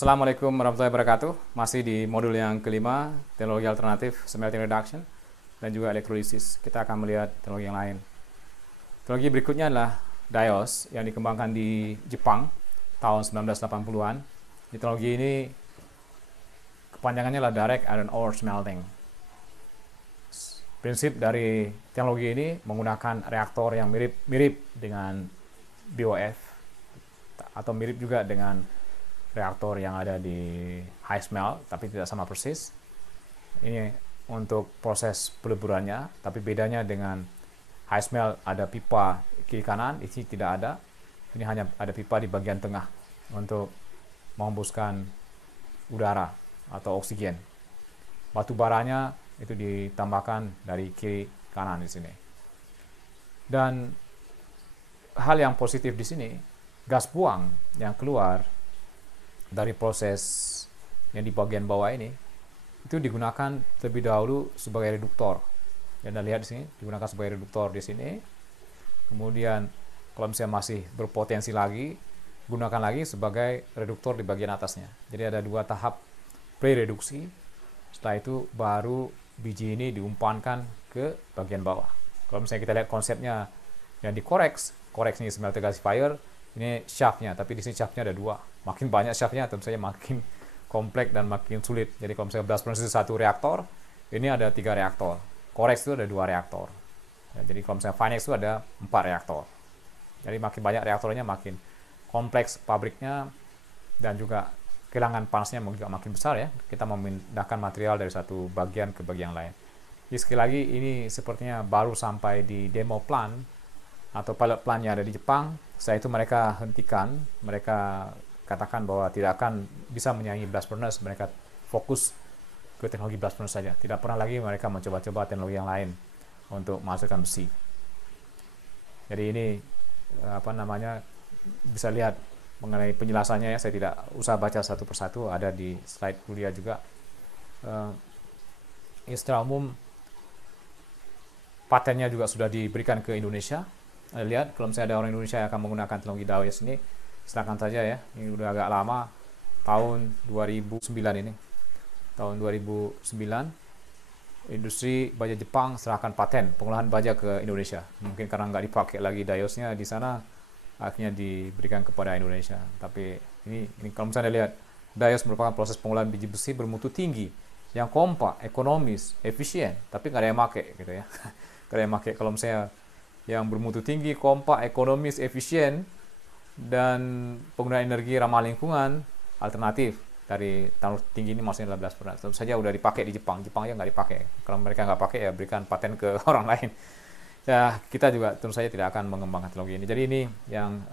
Assalamualaikum warahmatullahi wabarakatuh. Masih di modul yang kelima, teknologi alternatif smelting reduction dan juga elektrolisis. Kita akan melihat teknologi yang lain. Teknologi berikutnya adalah Dios yang dikembangkan di Jepang tahun 1980-an. Teknologi ini kepanjangannya adalah Direct Iron Ore Smelting. Prinsip dari teknologi ini menggunakan reaktor yang mirip dengan BOF atau mirip juga dengan reaktor yang ada di high smelt, tapi tidak sama persis. Ini untuk proses peleburannya, tapi bedanya dengan high smelt ada pipa kiri kanan, isi tidak ada. Ini hanya ada pipa di bagian tengah untuk menghembuskan udara atau oksigen. Batu baranya itu ditambahkan dari kiri kanan di sini. Dan hal yang positif di sini, gas buang yang keluar dari proses yang di bagian bawah ini itu digunakan terlebih dahulu sebagai reduktor. Dan Anda lihat di sini digunakan sebagai reduktor di sini. Kemudian kalau misalnya masih berpotensi lagi, gunakan lagi sebagai reduktor di bagian atasnya. Jadi ada dua tahap pre-reduksi. Setelah itu baru biji ini diumpankan ke bagian bawah. Kalau misalnya kita lihat konsepnya yang dikoreks ini smelter gasifier, ini shaftnya, tapi di sini shaftnya ada dua. Makin banyak shaftnya tentu saja makin kompleks dan makin sulit. Jadi kalau misalnya blast furnace itu satu reaktor, ini ada 3 reaktor. Corex itu ada 2 reaktor. Ya, jadi kalau misalnya Finex itu ada 4 reaktor. Jadi makin banyak reaktornya makin kompleks pabriknya dan juga kehilangan panasnya juga makin besar ya. Kita memindahkan material dari satu bagian ke bagian lain. Jadi sekali lagi ini sepertinya baru sampai di demo plan atau pilot plan yang ada di Jepang. Setelah itu mereka hentikan, mereka katakan bahwa tidak akan bisa menyaingi blast furnace, mereka fokus ke teknologi blast furnace saja. Tidak pernah lagi mereka mencoba-coba teknologi yang lain untuk menghasilkan besi. Jadi ini bisa lihat mengenai penjelasannya ya, saya tidak usah baca satu persatu, ada di slide kuliah juga. Secara umum patennya juga sudah diberikan ke Indonesia. Anda lihat kalau misalnya ada orang Indonesia yang akan menggunakan teknologi Dios ini, silakan saja ya. Ini udah agak lama, tahun 2009 ini. Tahun 2009 industri baja Jepang serahkan paten pengolahan baja ke Indonesia. Mungkin karena nggak dipakai lagi Diosnya di sana, akhirnya diberikan kepada Indonesia. Tapi ini kalau misalnya lihat, Dios merupakan proses pengolahan biji besi bermutu tinggi, yang kompak, ekonomis, efisien, tapi nggak ada yang pakai gitu ya. Nggak ada yang pakai. Kalau misalnya yang bermutu tinggi, kompak, ekonomis, efisien, dan penggunaan energi ramah lingkungan alternatif dari teknologi tinggi ini maksudnya adalah blast furnace. Tentu saja udah dipakai di Jepang ya nggak dipakai. Kalau mereka nggak pakai ya berikan paten ke orang lain. Ya kita juga tentu saja tidak akan mengembangkan teknologi ini. Jadi ini yang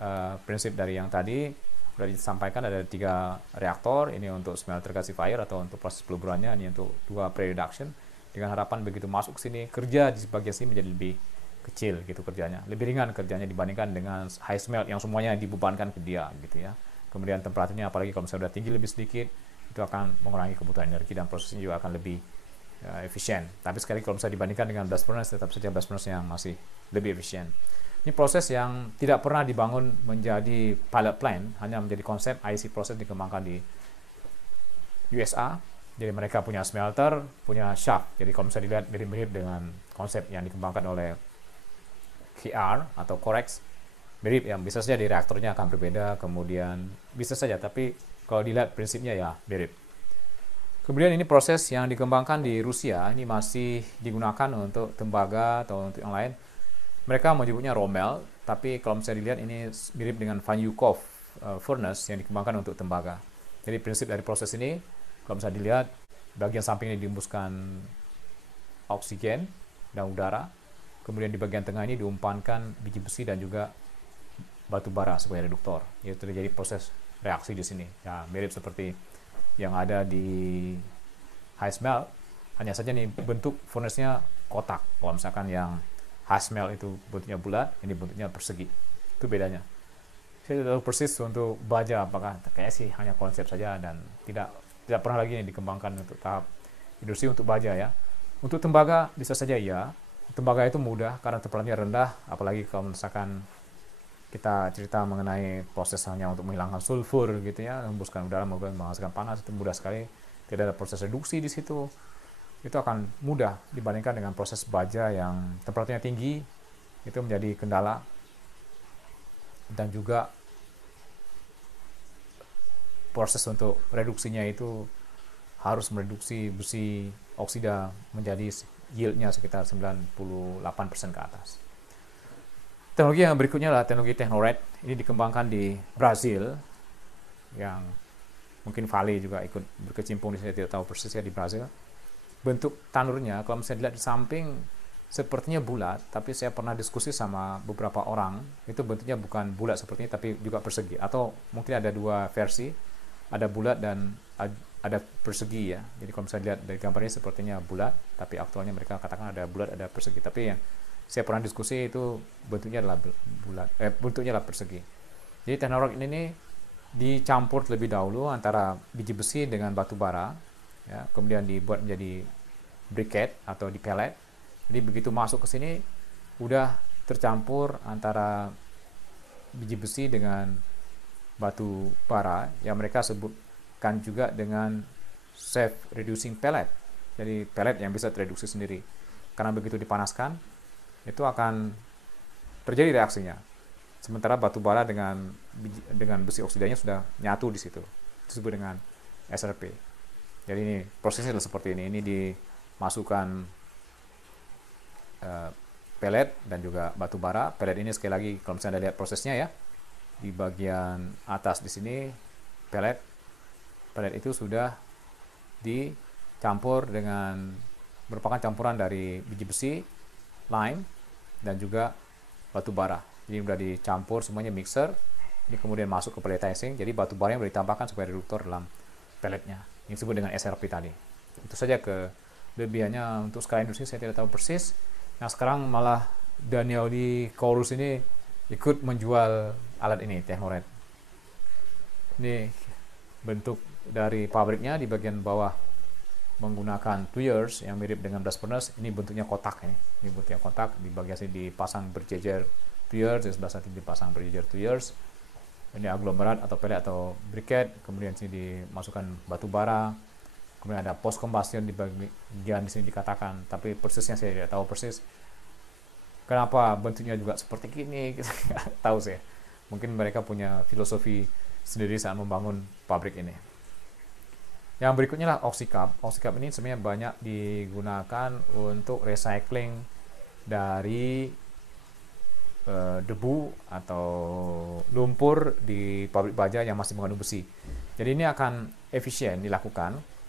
prinsip dari yang tadi sudah disampaikan, ada 3 reaktor. Ini untuk smelter gasifier atau untuk proses peleburannya, ini untuk 2 pre-reduction, dengan harapan begitu masuk ke sini kerja di bagian sini menjadi lebih kecil gitu kerjanya, lebih ringan kerjanya dibandingkan dengan high smelt yang semuanya dibebankan ke dia gitu ya. Kemudian temperaturnya apalagi kalau misalnya sudah tinggi lebih sedikit, itu akan mengurangi kebutuhan energi dan prosesnya juga akan lebih efisien. Tapi sekali kalau misalnya dibandingkan dengan blast furnace, tetap saja blast furnace yang masih lebih efisien. Ini proses yang tidak pernah dibangun menjadi pilot plant, hanya menjadi konsep. IC proses dikembangkan di USA. Jadi mereka punya smelter, punya shaft. Jadi kalau misalnya dilihat mirip-mirip dengan konsep yang dikembangkan oleh KR atau Corex, mirip ya, bisa saja di reaktornya akan berbeda, kemudian bisa saja, tapi kalau dilihat prinsipnya ya mirip. Kemudian ini proses yang dikembangkan di Rusia, ini masih digunakan untuk tembaga atau untuk yang lain. Mereka menyebutnya Rommel, tapi kalau misalnya dilihat ini mirip dengan Vanyukov furnace yang dikembangkan untuk tembaga. Jadi prinsip dari proses ini, kalau misalnya dilihat, bagian samping ini dihembuskan oksigen dan udara. Kemudian di bagian tengah ini diumpankan biji besi dan juga batu bara sebagai reduktor. Itu terjadi proses reaksi di sini. Ya, mirip seperti yang ada di high smelt. Hanya saja nih bentuk furnace-nya kotak. Kalau misalkan yang high smelt itu bentuknya bulat, ini bentuknya persegi. Itu bedanya. Saya tidak tahu persis untuk baja apakah kayaknya sih hanya konsep saja dan tidak pernah lagi dikembangkan untuk tahap industri untuk baja ya. Untuk tembaga bisa saja ya. Tembaga itu mudah karena temperaturnya rendah, apalagi kalau misalkan kita cerita mengenai proses hanya untuk menghilangkan sulfur gitu ya, hembuskan udara menghasilkan panas, itu mudah sekali. Tidak ada proses reduksi di situ. Itu akan mudah dibandingkan dengan proses baja yang temperaturnya tinggi, itu menjadi kendala. Dan juga proses untuk reduksinya itu harus mereduksi besi oksida menjadi yieldnya sekitar 98% ke atas. Teknologi yang berikutnya adalah teknologi Technored. Ini dikembangkan di Brazil, yang mungkin Vale juga ikut berkecimpung di sini, tidak tahu persis ya, di Brazil. Bentuk tanurnya, kalau misalnya dilihat di samping, sepertinya bulat, tapi saya pernah diskusi sama beberapa orang, itu bentuknya bukan bulat seperti ini, tapi juga persegi. Atau mungkin ada dua versi, ada bulat dan ada persegi ya. Jadi kalau misalnya lihat dari gambarnya sepertinya bulat, tapi aktualnya mereka katakan ada bulat, ada persegi. Tapi yang saya pernah diskusi itu bentuknya adalah bulat, bentuknya adalah persegi. Jadi Technored ini dicampur terlebih dahulu antara biji besi dengan batu bara, ya, kemudian dibuat menjadi briquette atau di pellet. Jadi begitu masuk ke sini udah tercampur antara biji besi dengan batu bara, yang mereka sebutkan juga dengan self reducing pellet. Jadi pellet yang bisa tereduksi sendiri. Karena begitu dipanaskan itu akan terjadi reaksinya. Sementara batu bara dengan besi oksidanya sudah nyatu di situ. Disebut dengan SRP. Jadi ini prosesnya adalah seperti ini. Ini dimasukkan pellet dan juga batu bara. Pellet ini sekali lagi kalau misalnya Anda lihat prosesnya ya, di bagian atas di sini pellet itu sudah dicampur dengan, merupakan campuran dari biji besi, lime, dan juga batu bara. Jadi sudah dicampur semuanya, mixer. Ini kemudian masuk ke pelletizing. Jadi batu bara yang sudah ditambahkan sebagai reduktor dalam pelletnya, yang disebut dengan SRP tadi. Itu saja kelebihannya. Untuk skala industri saya tidak tahu persis. Nah sekarang malah Daniel di Chorus ini ikut menjual alat ini, Technored. Ini bentuk dari pabriknya. Di bagian bawah menggunakan tuyers yang mirip dengan blast furnace. Ini bentuknya kotak ini. Ini bentuknya kotak. Di bagian sini dipasang berjejer tuyers, di sebelah sana dipasang berjejer tuyers. Ini aglomerat atau pellet atau briquette. Kemudian sini dimasukkan batu bara. Kemudian ada post combustion di bagian di sini dikatakan, tapi persisnya saya tidak tahu persis. Kenapa bentuknya juga seperti ini? Kita nggak tahu sih. Mungkin mereka punya filosofi sendiri saat membangun pabrik ini. Yang berikutnya lah Oxycap. Oxycap ini sebenarnya banyak digunakan untuk recycling dari debu atau lumpur di pabrik baja yang masih mengandung besi. Jadi ini akan efisien dilakukan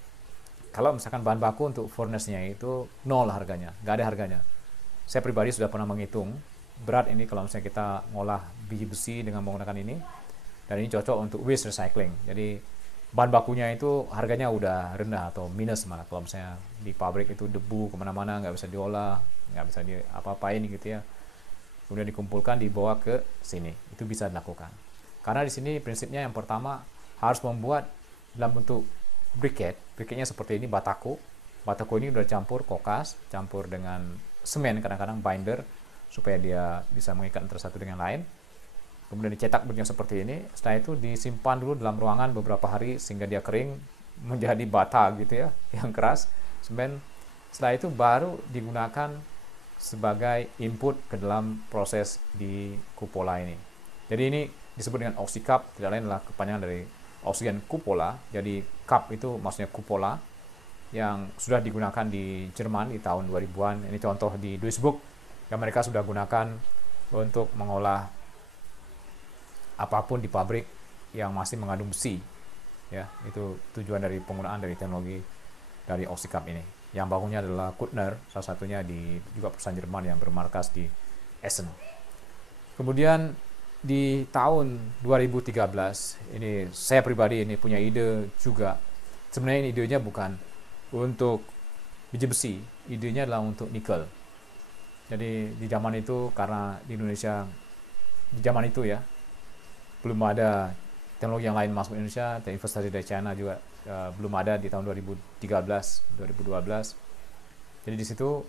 kalau misalkan bahan baku untuk furnace-nya itu nol harganya, nggak ada harganya. Saya pribadi sudah pernah menghitung berat ini kalau misalnya kita ngolah biji besi dengan menggunakan ini, dan ini cocok untuk waste recycling. Jadi bahan bakunya itu harganya udah rendah atau minus malah. Kalau misalnya di pabrik itu debu kemana-mana, nggak bisa diolah, nggak bisa di apa-apain gitu ya, kemudian dikumpulkan dibawa ke sini, itu bisa dilakukan. Karena di sini prinsipnya yang pertama harus membuat dalam bentuk briquette. Briquette-nya seperti ini, batako. Batako ini udah campur kokas, campur dengan semen, kadang-kadang binder supaya dia bisa mengikat antara satu dengan lain. Kemudian dicetak bentuknya seperti ini. Setelah itu disimpan dulu dalam ruangan beberapa hari sehingga dia kering menjadi bata gitu ya, yang keras, semen. Setelah itu baru digunakan sebagai input ke dalam proses di cupola ini. Jadi ini disebut dengan Oxycap, tidak lain adalah kepanjangan dari oksigen cupola. Jadi cup itu maksudnya cupola, yang sudah digunakan di Jerman di tahun 2000-an. Ini contoh di Duisburg yang mereka sudah gunakan untuk mengolah apapun di pabrik yang masih mengandung besi. Ya, itu tujuan dari penggunaan dari teknologi dari Oxycap ini. Yang bangunnya adalah Kuttner, salah satunya di juga perusahaan Jerman yang bermarkas di Essen. Kemudian di tahun 2013, ini saya pribadi ini punya ide juga. Sebenarnya ini idenya bukan untuk biji besi, idenya adalah untuk nikel. Jadi di zaman itu, karena di Indonesia di zaman itu ya belum ada teknologi yang lain masuk Indonesia, dan investasi dari China juga belum ada di tahun 2013, 2012. Jadi di situ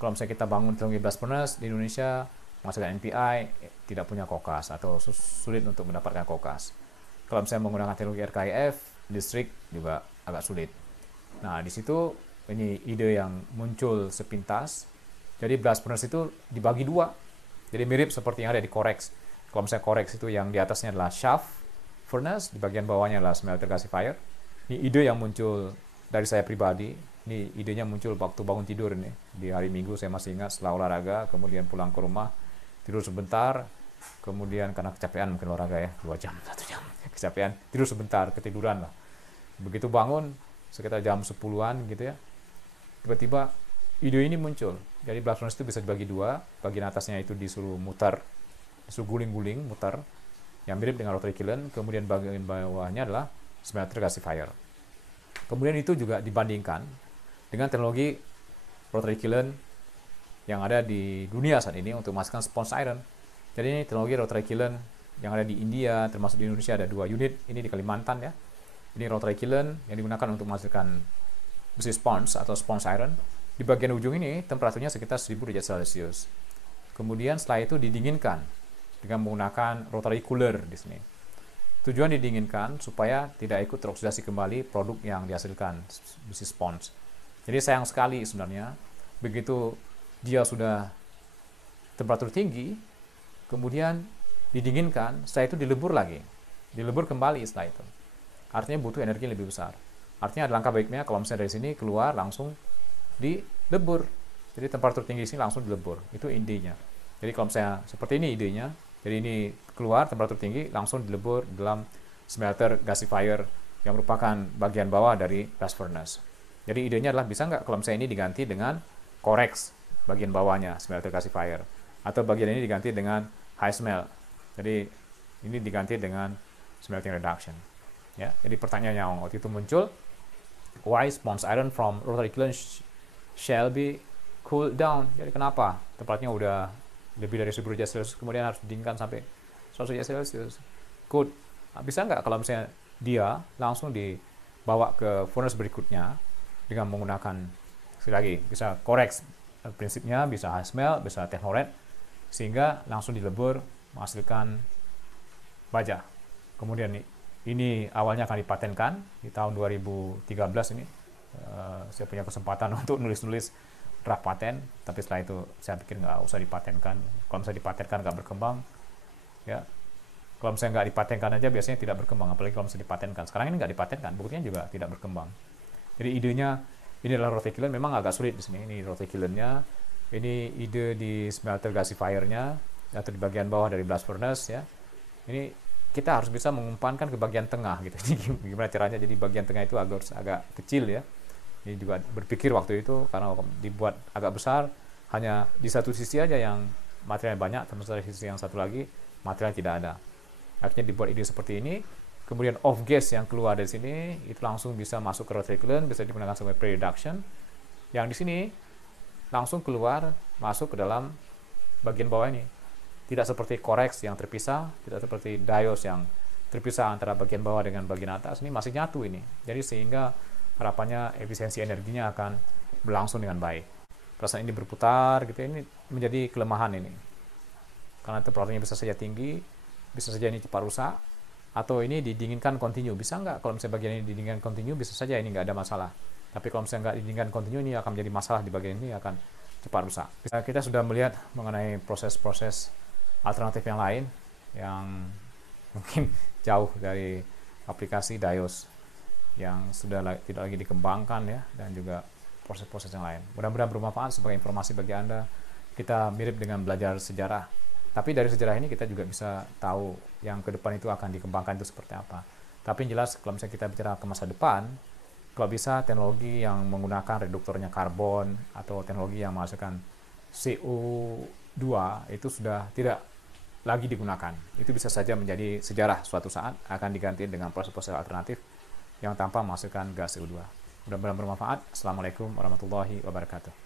kalau misalnya kita bangun teknologi blast furnace di Indonesia, menghasilkan NPI, tidak punya kokas atau sulit untuk mendapatkan kokas. Kalau misalnya menggunakan teknologi RKIF, listrik juga agak sulit. Nah, di situ ini ide yang muncul sepintas. Jadi blast furnace itu dibagi dua. Jadi mirip seperti yang ada di Corex. Kalau misalnya Corex itu yang di atasnya adalah shaft furnace, di bagian bawahnya adalah smelter gasifier. Ini ide yang muncul dari saya pribadi. Ini idenya muncul waktu bangun tidur nih. Di hari Minggu saya masih ingat setelah olahraga, kemudian pulang ke rumah, tidur sebentar, kemudian karena kecapean mungkin olahraga ya, 2 jam, 1 jam, kecapean, tidur sebentar, ketiduran lah. Begitu bangun, sekitar jam 10-an gitu ya, tiba-tiba ide ini muncul. Jadi blast furnace itu bisa dibagi dua, bagian atasnya itu disuruh muter, disuruh guling-guling, muter, yang mirip dengan rotary kiln, kemudian bagian bawahnya adalah smelter gasifier. Kemudian itu juga dibandingkan dengan teknologi rotary kiln yang ada di dunia saat ini untuk menghasilkan sponge iron. Jadi ini teknologi rotary kiln yang ada di India, termasuk di Indonesia ada 2 unit, ini di Kalimantan ya. Ini rotary kiln yang digunakan untuk menghasilkan besi sponge atau sponge iron. Di bagian ujung ini temperaturnya sekitar 1000 derajat Celcius. Kemudian setelah itu didinginkan dengan menggunakan rotary cooler di sini. Tujuan didinginkan supaya tidak ikut teroksidasi kembali produk yang dihasilkan besi sponge. Jadi sayang sekali sebenarnya begitu dia sudah temperatur tinggi, kemudian didinginkan, setelah itu dilebur lagi. Dilebur kembali setelah itu. Artinya butuh energi lebih besar. Artinya ada langkah baiknya kalau misalnya dari sini keluar langsung dilebur. Jadi temperatur tinggi di sini langsung dilebur. Itu idenya. Jadi kalau misalnya seperti ini idenya, jadi ini keluar temperatur tinggi langsung dilebur dalam smelter gasifier yang merupakan bagian bawah dari blast furnace. Jadi idenya adalah bisa nggak kalau misalnya ini diganti dengan Corex bagian bawahnya smelter gasifier, atau bagian ini diganti dengan high smelt. Jadi ini diganti dengan smelting reduction. Ya, jadi pertanyaan yang waktu itu muncul, why sponge iron from rotary kiln shall be cooled down? Jadi kenapa temperaturnya udah lebih dari 1000 derajat Celcius kemudian harus didinginkan sampai 100 derajat Celcius? Good. Nah, bisa nggak kalau misalnya dia langsung dibawa ke furnace berikutnya dengan menggunakan, sekali lagi, bisa Corex prinsipnya, bisa high smelt, bisa technored, sehingga langsung dilebur menghasilkan baja. Kemudian ini awalnya akan dipatenkan di tahun 2013 ini. Saya punya kesempatan untuk nulis-nulis draft paten, tapi setelah itu saya pikir nggak usah dipatenkan. Kalau misalnya dipatenkan nggak berkembang, ya. Kalau misalnya nggak dipatenkan aja biasanya tidak berkembang, apalagi kalau misalnya dipatenkan. Sekarang ini nggak dipatenkan, buktinya juga tidak berkembang. Jadi idenya ini adalah rotary kiln, memang agak sulit di sini. Ini rotary kilnnya, ini ide di smelter gasifier-nya atau di bagian bawah dari blast furnace ya. Ini kita harus bisa mengumpankan ke bagian tengah gitu. Gimana caranya? Jadi bagian tengah itu agak kecil ya. Ini juga berpikir waktu itu karena dibuat agak besar, hanya di satu sisi aja yang materialnya banyak, termasuk dari sisi yang satu lagi material tidak ada. Akhirnya dibuat ide seperti ini, kemudian off gas yang keluar dari sini itu langsung bisa masuk ke rotary kiln, bisa digunakan sebagai pre-reduction. Yang di sini langsung keluar masuk ke dalam bagian bawah ini. Tidak seperti Corex yang terpisah, tidak seperti Dios yang terpisah antara bagian bawah dengan bagian atas. Ini masih nyatu ini. Jadi sehingga harapannya efisiensi energinya akan berlangsung dengan baik. Perasaan ini berputar gitu, ini menjadi kelemahan ini. Karena temperaturnya bisa saja tinggi, bisa saja ini cepat rusak, atau ini didinginkan kontinu. Bisa nggak kalau misalnya bagian ini didinginkan kontinu, bisa saja ini nggak ada masalah. Tapi kalau misalnya nggak didinginkan kontinu, ini akan menjadi masalah di bagian ini, akan cepat rusak. Kita sudah melihat mengenai proses-proses alternatif yang lain yang mungkin jauh dari aplikasi Dios yang sudah tidak lagi dikembangkan ya, dan juga proses-proses yang lain. Mudah-mudahan bermanfaat sebagai informasi bagi Anda. Kita mirip dengan belajar sejarah, tapi dari sejarah ini kita juga bisa tahu yang ke depan itu akan dikembangkan itu seperti apa. Tapi yang jelas kalau misalnya kita bicara ke masa depan, kalau bisa teknologi yang menggunakan reduktornya karbon atau teknologi yang menghasilkan CO2 itu sudah tidak lagi digunakan. Itu bisa saja menjadi sejarah, suatu saat akan diganti dengan proses-proses alternatif yang tanpa menghasilkan gas CO2. Mudah-mudahan bermanfaat. Assalamualaikum warahmatullahi wabarakatuh.